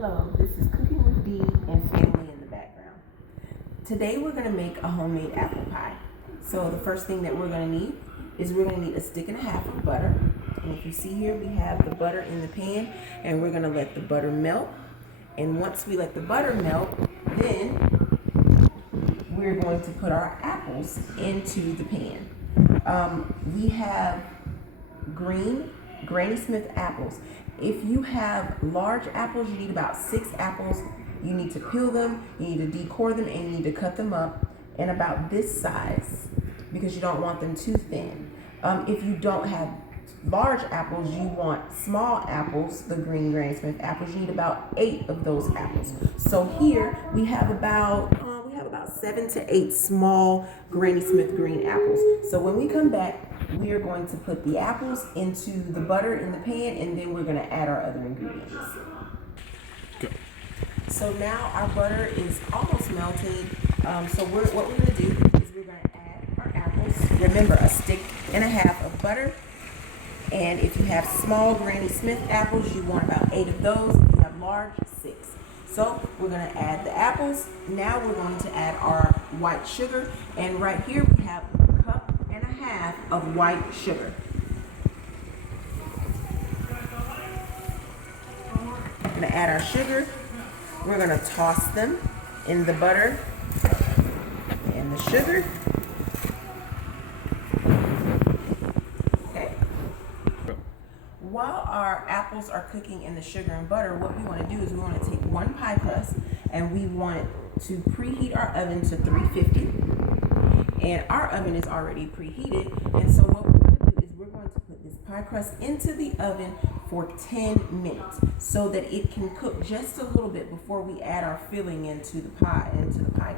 Hello, this is Cooking with Dee and Family in the background. Today we're going to make a homemade apple pie. So the first thing that we're going to need is we're going to need a stick and a half of butter. And if you see here, we have the butter in the pan and we're going to let the butter melt. And once we let the butter melt, then we're going to put our apples into the pan. We have green Granny Smith apples. If you have large apples, you need about 6 apples. You need to peel them, you need to decore them, and you need to cut them up in about this size because you don't want them too thin. If you don't have large apples, you want small apples, the green Granny Smith apples. You need about 8 of those apples. So here we have about 7 to 8 small Granny Smith green apples. So when we come back, we are going to put the apples into the butter in the pan, and then we're going to add our other ingredients. Go. So now our butter is almost melted. So what we're going to do is we're going to add our apples. Remember, a stick and a half of butter. And if you have small Granny Smith apples, you want about 8 of those. If you have large, 6. So we're going to add the apples. Now we're going to add our white sugar. And right here we have a cup and a half of white sugar. We're going to add our sugar. We're going to toss them in the butter and the sugar. Okay. While our apples are cooking in the sugar and butter, what we want to do is we want to take one pie crust and we want to preheat our oven to 350. And our oven is already preheated. And so what we're going to do is we're going to put this pie crust into the oven for 10 minutes so that it can cook just a little bit before we add our filling into the pie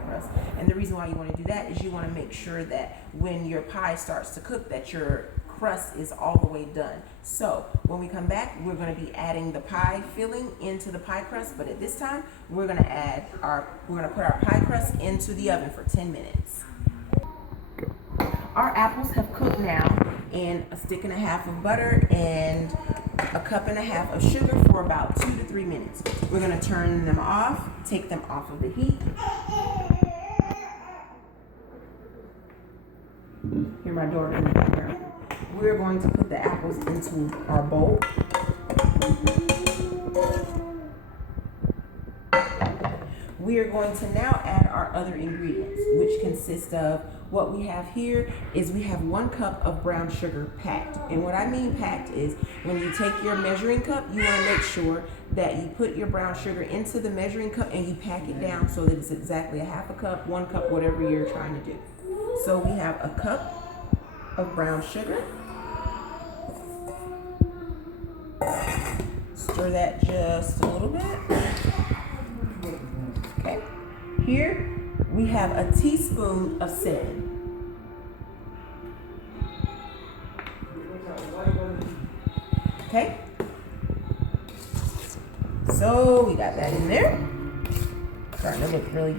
crust. And the reason why you want to do that is you want to make sure that when your pie starts to cook that your crust is all the way done. So when we come back, we're going to be adding the pie filling into the pie crust, but at this time we're going to put our pie crust into the oven for 10 minutes. Our apples have cooked now in a stick and a half of butter and a cup and a half of sugar for about 2 to 3 minutes. We're going to turn them off, take them off of the heat. Hear my daughter in the background. We're going to put the apples into our bowl. We are going to now add our other ingredients, which consist of what we have here is we have 1 cup of brown sugar packed. And what I mean packed is when you take your measuring cup, you want to make sure that you put your brown sugar into the measuring cup and you pack it down so that it's exactly a half a cup, 1 cup, whatever you're trying to do. So we have a cup of brown sugar. Stir that just a little bit. Okay. Here we have a teaspoon of cinnamon. Okay. So we got that in there. Starting to look really good.